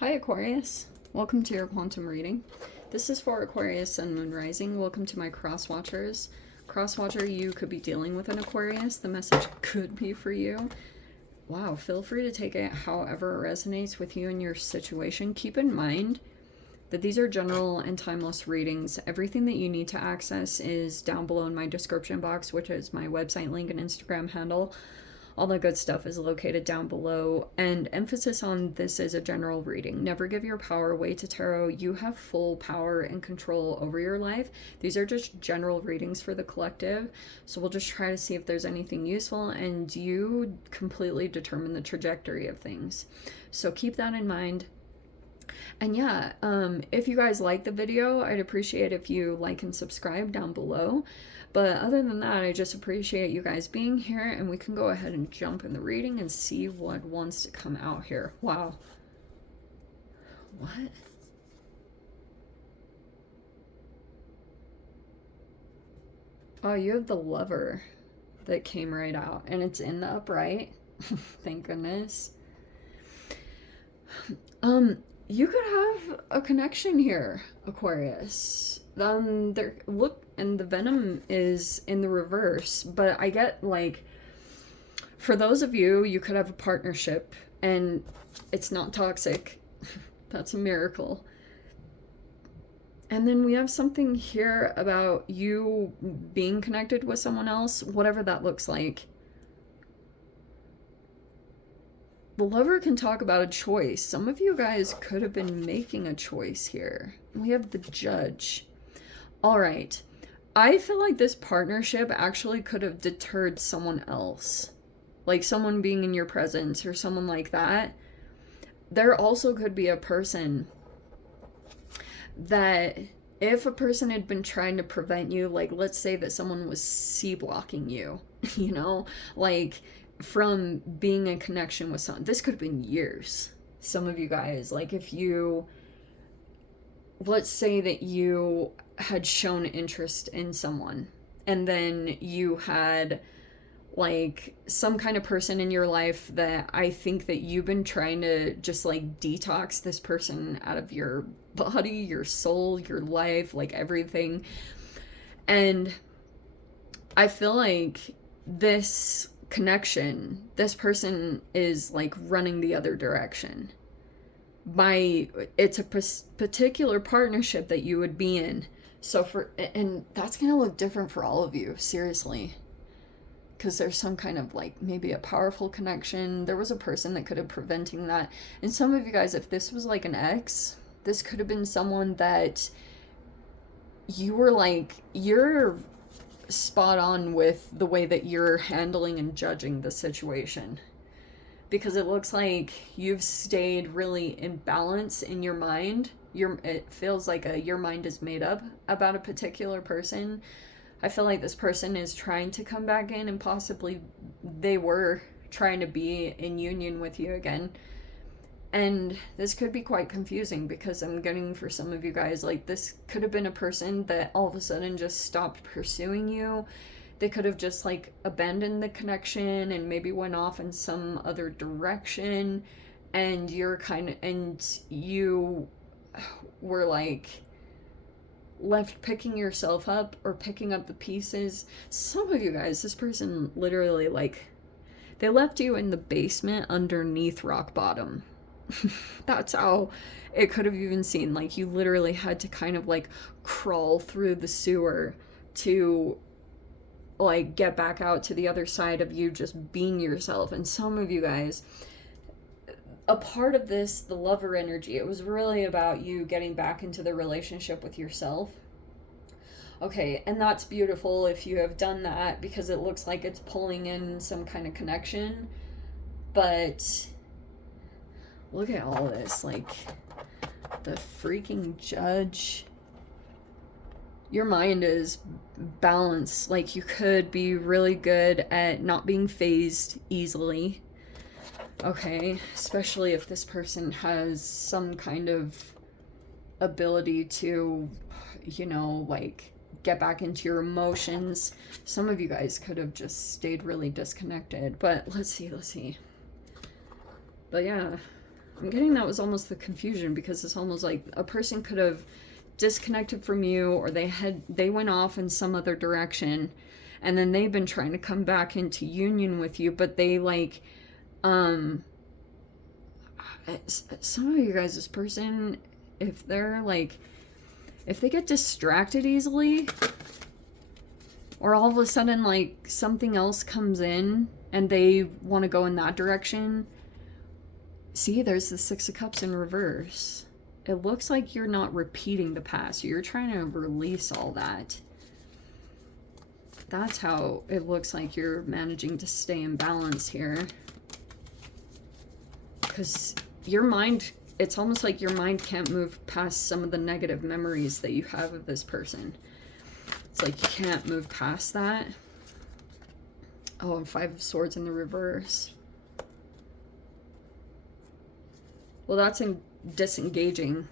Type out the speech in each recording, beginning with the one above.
Hi Aquarius, welcome to your quantum reading. This is for Aquarius Sun Moon Rising. Welcome to my cross watchers. Cross watcher, you could be dealing with an Aquarius. The message could be for you. Wow, feel free to take it however it resonates with you and your situation. Keep in mind that these are general and timeless readings. Everything that you need to access is down below in my description box, which is my website link and Instagram handle. All the good stuff is located down below, and emphasis on this is a general reading. Never give your power away to tarot. You have full power and control over your life. These are just general readings for the collective, so we'll just try to see if there's anything useful, and you completely determine the trajectory of things. So keep that in mind. And yeah, if you guys like the video, I'd appreciate if you like and subscribe down below. But other than that, I just appreciate you guys being here, and we can go ahead and jump in the reading and see what wants to come out here. Wow. What? Oh, you have the Lover that came right out, and it's in the upright. Thank goodness. You could have a connection here, Aquarius. Look, and the Venom is in the reverse, but I get, like, for those of you, you could have a partnership, and it's not toxic. That's a miracle. And then we have something here about you being connected with someone else, whatever that looks like. The Lover can talk about a choice. Some of you guys could have been making a choice here. We have the Judge. All right. I feel like this partnership actually could have deterred someone else. Like someone being in your presence or someone like that. There also could be a person that if a person had been trying to prevent you, like let's say that someone was C-blocking you, you know, like from being in connection with someone. This could have been years. Some of you guys, like if you, let's say that you had shown interest in someone and then you had like some kind of person in your life that I think that you've been trying to just like detox this person out of your body, your soul, your life, like everything. And I feel like this connection, this person is like running the other direction. It's a particular partnership that you would be in. So and that's gonna look different for all of you, seriously, because there's some kind of like maybe a powerful connection. There was a person that could have preventing that. And some of you guys, if this was like an ex, this could have been someone that you were like, you're spot on with the way that you're handling and judging the situation, because it looks like you've stayed really in balance in your mind. It feels like your mind is made up about a particular person. I feel like this person is trying to come back in, and possibly they were trying to be in union with you again. And this could be quite confusing, because I'm getting for some of you guys, like this could have been a person that all of a sudden just stopped pursuing you. They could have just like abandoned the connection and maybe went off in some other direction, and you were like left picking yourself up or picking up the pieces. Some of you guys, this person literally like they left you in the basement underneath rock bottom. That's how it could have even seemed. Like you literally had to kind of like crawl through the sewer to like get back out to the other side of you just being yourself. And some of you guys, a part of this, the Lover energy, it was really about you getting back into the relationship with yourself. Okay, and that's beautiful if you have done that, because it looks like it's pulling in some kind of connection. But look at all this, like the freaking Judge. Your mind is balanced. Like you could be really good at not being phased easily. Okay, especially if this person has some kind of ability to, you know, like get back into your emotions. Some of you guys could have just stayed really disconnected. But let's see. But yeah, I'm getting that was almost the confusion, because it's almost like a person could have disconnected from you, or they went off in some other direction, and then they've been trying to come back into union with you, but they like some of you guys, this person, if they're like, if they get distracted easily, or all of a sudden like something else comes in and they want to go in that direction. See, there's the Six of Cups in reverse. It looks like you're not repeating the past. You're trying to release all that. That's how it looks like you're managing to stay in balance here. Because your mind, it's almost like your mind can't move past some of the negative memories that you have of this person. It's like you can't move past that. Oh, and Five of Swords in the reverse. Well, that's disengaging.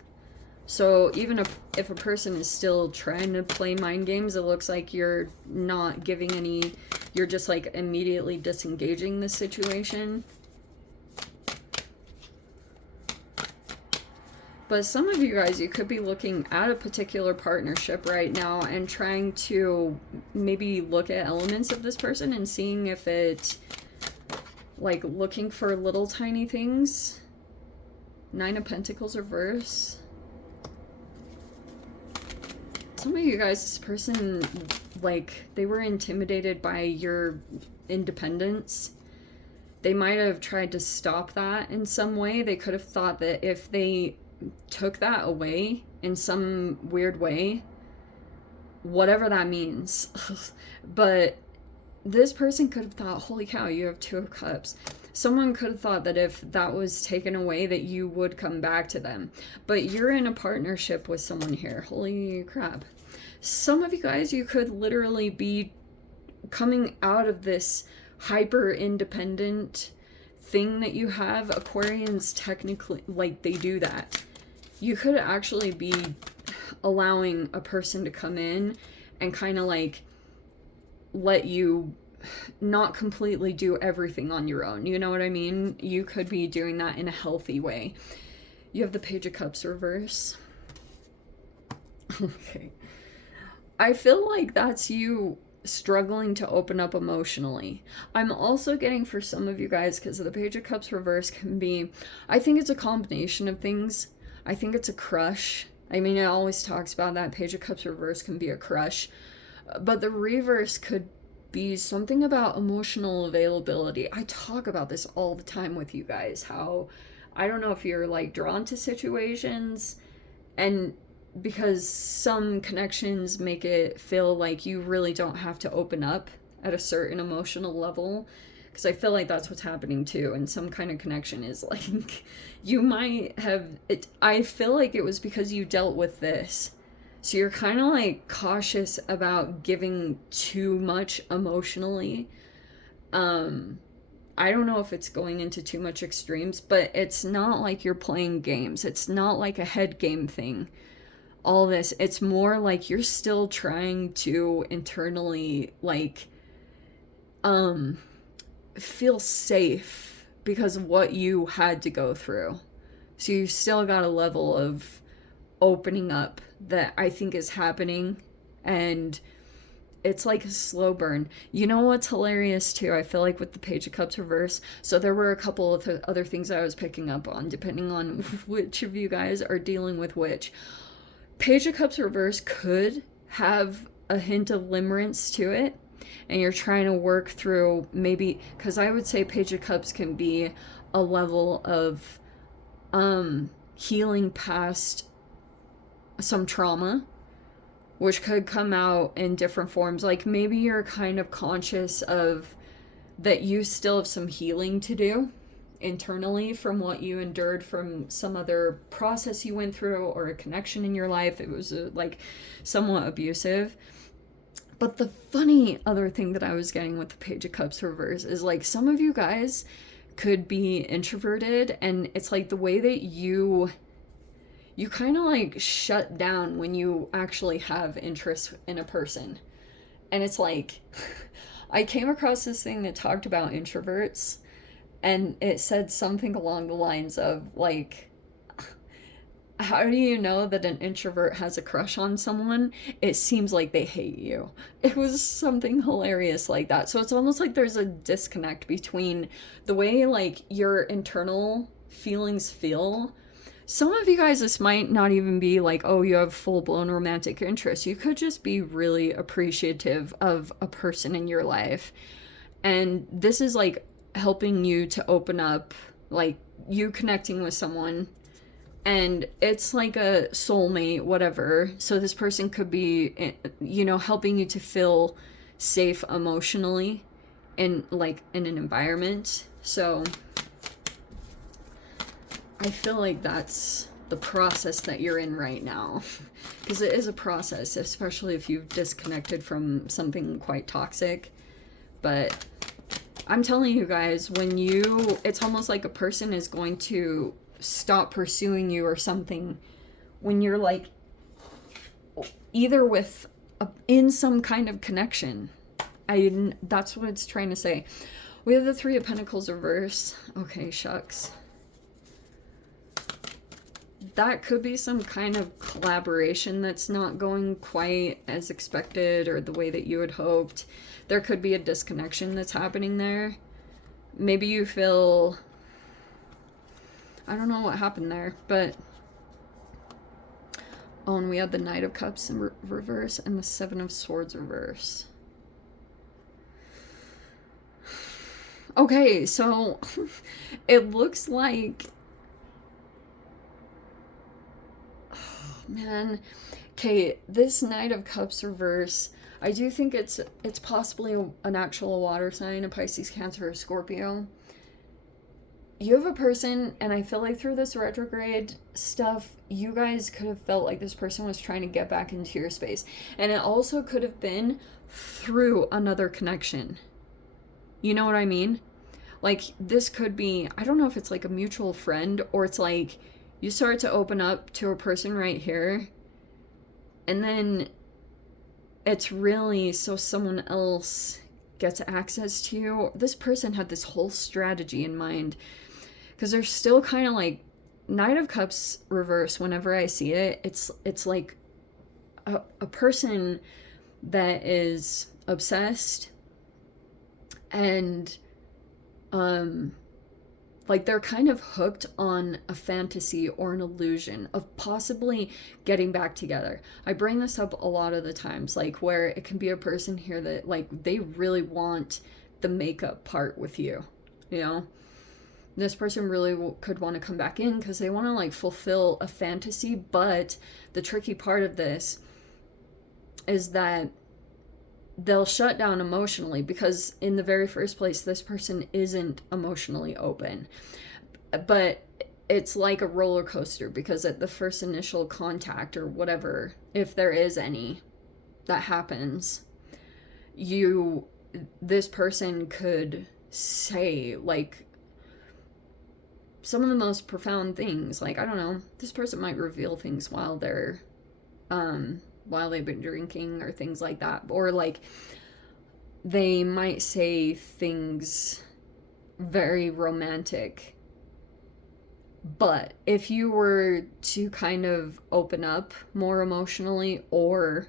So even if a person is still trying to play mind games, it looks like you're not giving any, you're just like immediately disengaging the situation. But some of you guys, you could be looking at a particular partnership right now and trying to maybe look at elements of this person and seeing if it, like, looking for little tiny things. Nine of Pentacles reverse. Some of you guys, this person, like, they were intimidated by your independence. They might have tried to stop that in some way. They could have thought that if they took that away in some weird way, whatever that means, but this person could have thought, holy cow, you have Two of Cups. Someone could have thought that if that was taken away, that you would come back to them. But you're in a partnership with someone here. Holy crap. Some of you guys, you could literally be coming out of this hyper independent thing that you have. Aquarians technically, like, they do that. You could actually be allowing a person to come in and kind of like let you not completely do everything on your own. You know what I mean? You could be doing that in a healthy way. You have the Page of Cups reverse. Okay. I feel like that's you struggling to open up emotionally. I'm also getting, for some of you guys, because the Page of Cups reverse can be, I think it's a combination of things. I think it's a crush. I mean, it always talks about that. Page of Cups reverse can be a crush. But the reverse could be something about emotional availability. I talk about this all the time with you guys. How, I don't know if you're like drawn to situations, and because some connections make it feel like you really don't have to open up at a certain emotional level. Because I feel like that's what's happening too. And some kind of connection is like, you might have, I feel like it was because you dealt with this. So you're kind of like cautious about giving too much emotionally. I don't know if it's going into too much extremes, but it's not like you're playing games. It's not like a head game thing. All this, it's more like you're still trying to internally like feel safe because of what you had to go through. So you still got a level of opening up that I think is happening, and it's like a slow burn. You know what's hilarious too? I feel like with the Page of Cups reverse, so there were a couple of other things I was picking up on depending on which of you guys are dealing with which. Page of Cups reverse could have a hint of limerence to it, and you're trying to work through maybe, because I would say Page of Cups can be a level of healing past some trauma, which could come out in different forms. Like maybe you're kind of conscious of that you still have some healing to do internally from what you endured from some other process you went through or a connection in your life. It was like somewhat abusive. But the funny other thing that I was getting with the Page of Cups reverse is like some of you guys could be introverted, and it's like the way that you kind of like shut down when you actually have interest in a person. And it's like I came across this thing that talked about introverts, And it said something along the lines of, like, how do you know that an introvert has a crush on someone? It seems like they hate you. It was something hilarious like that. So it's almost like there's a disconnect between the way, like, your internal feelings feel. Some of you guys, this might not even be like, oh, you have full-blown romantic interest. You could just be really appreciative of a person in your life. And this is, like, helping you to open up, like, you connecting with someone, and it's like a soulmate, whatever. So this person could be, you know, helping you to feel safe emotionally in, like, in an environment. So I feel like that's the process that you're in right now, because it is a process, especially if you've disconnected from something quite toxic. But I'm telling you guys, when it's almost like a person is going to stop pursuing you or something when you're, like, either with in some kind of connection. That's what it's trying to say. We have the Three of Pentacles reverse. Okay, shucks. That could be some kind of collaboration that's not going quite as expected or the way that you had hoped. There could be a disconnection that's happening there. Maybe you feel, I don't know what happened there, but oh, and we had the Knight of Cups in reverse and the Seven of Swords reverse. Okay, so it looks like, oh man, okay, this Knight of Cups reverse, I do think it's possibly an actual water sign, a Pisces, Cancer, or Scorpio. You have a person, and I feel like through this retrograde stuff, you guys could have felt like this person was trying to get back into your space. And it also could have been through another connection. You know what I mean? Like, this could be, I don't know if it's like a mutual friend, or it's like you start to open up to a person right here, and then it's really so someone else gets access to you. This person had this whole strategy in mind, because they're still kind of like, Knight of Cups reverse, whenever I see it, it's like a person that is obsessed, and like they're kind of hooked on a fantasy or an illusion of possibly getting back together. I bring this up a lot of the times, like where it can be a person here that, like, they really want the makeup part with you, you know? This person really could want to come back in because they want to, like, fulfill a fantasy, but the tricky part of this is that they'll shut down emotionally, because in the very first place, this person isn't emotionally open. But it's like a roller coaster, because at the first initial contact or whatever, if there is any that happens, this person could say, like, some of the most profound things. Like, I don't know, this person might reveal things while they've been drinking or things like that. Or, like, they might say things very romantic. But if you were to kind of open up more emotionally or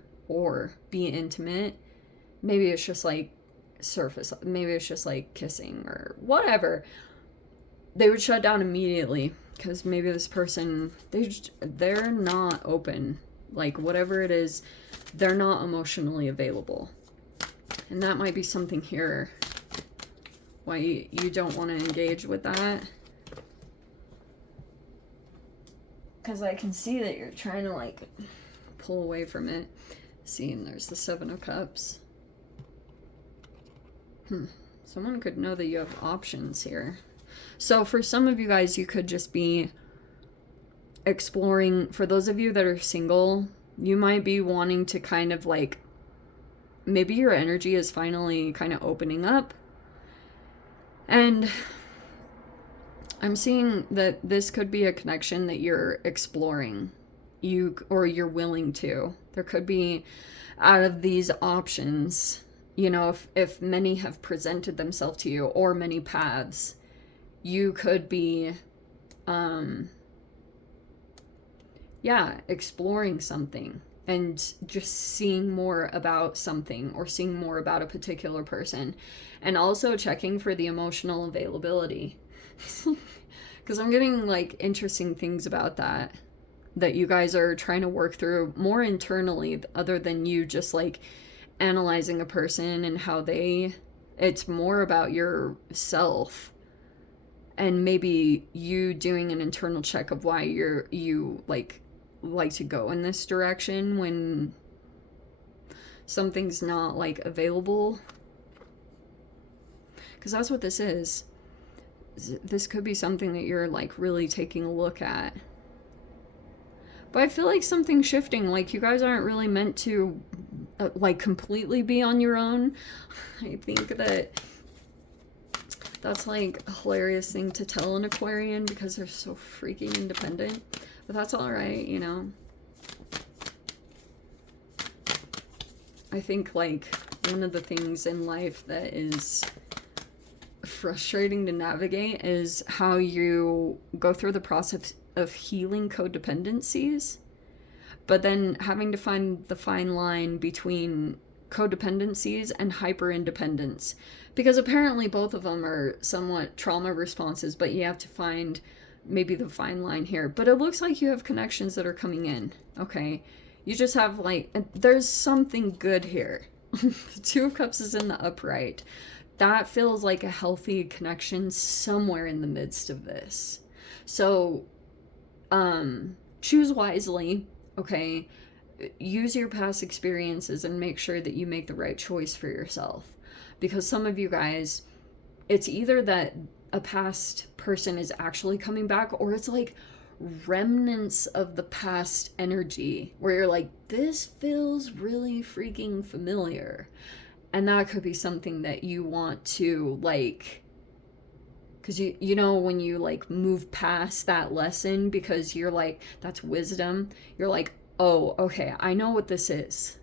be intimate, maybe it's just like surface, maybe it's just like kissing or whatever, they would shut down immediately, because maybe this person, they're not open. Like, whatever it is, they're not emotionally available. And that might be something here why you don't want to engage with that. Because I can see that you're trying to, like, pull away from it. See, and there's the Seven of Cups. Someone could know that you have options here. So for some of you guys, you could just be exploring. For those of you that are single, you might be wanting to kind of, like, maybe your energy is finally kind of opening up. And I'm seeing that this could be a connection that you're exploring, or you're willing to. There could be, out of these options, you know, if many have presented themselves to you, or many paths, you could be, yeah, exploring something and just seeing more about something or seeing more about a particular person, and also checking for the emotional availability. Because I'm getting like interesting things about that you guys are trying to work through more internally, other than you just like analyzing a person and how they, it's more about yourself, and maybe you doing an internal check of why you like to go in this direction when something's not like available. Because that's what this is. This could be something that you're like really taking a look at. But I feel like something's shifting. Like, you guys aren't really meant to like completely be on your own. I think that's like a hilarious thing to tell an Aquarian, because they're so freaking independent. But that's all right, you know. I think like one of the things in life that is frustrating to navigate is how you go through the process of healing codependencies, but then having to find the fine line between codependencies and hyper independence, because apparently both of them are somewhat trauma responses, but you have to find maybe the fine line here. But it looks like you have connections that are coming in. Okay, you just have like, there's something good here. The Two of Cups is in the upright. That feels like a healthy connection somewhere in the midst of this. So choose wisely, okay? Use your past experiences and make sure that you make the right choice for yourself. Because some of you guys, it's either that a past person is actually coming back, or it's like remnants of the past energy where you're like, this feels really freaking familiar. And that could be something that you want to like, because you know when you like move past that lesson, because you're like, that's wisdom, you're like, oh, okay, I know what this is,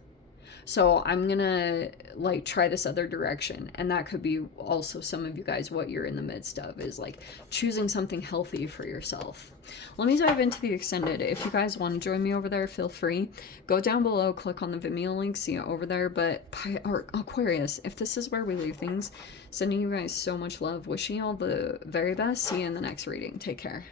so I'm gonna like try this other direction. And that could be also some of you guys what you're in the midst of, is like choosing something healthy for yourself. Let me dive into the extended. If you guys want to join me over there, feel free. Go down below, click on the Vimeo link, see it over there. But or Aquarius, if this is where we leave things, sending you guys so much love, wishing you all the very best. See you in the next reading. Take care.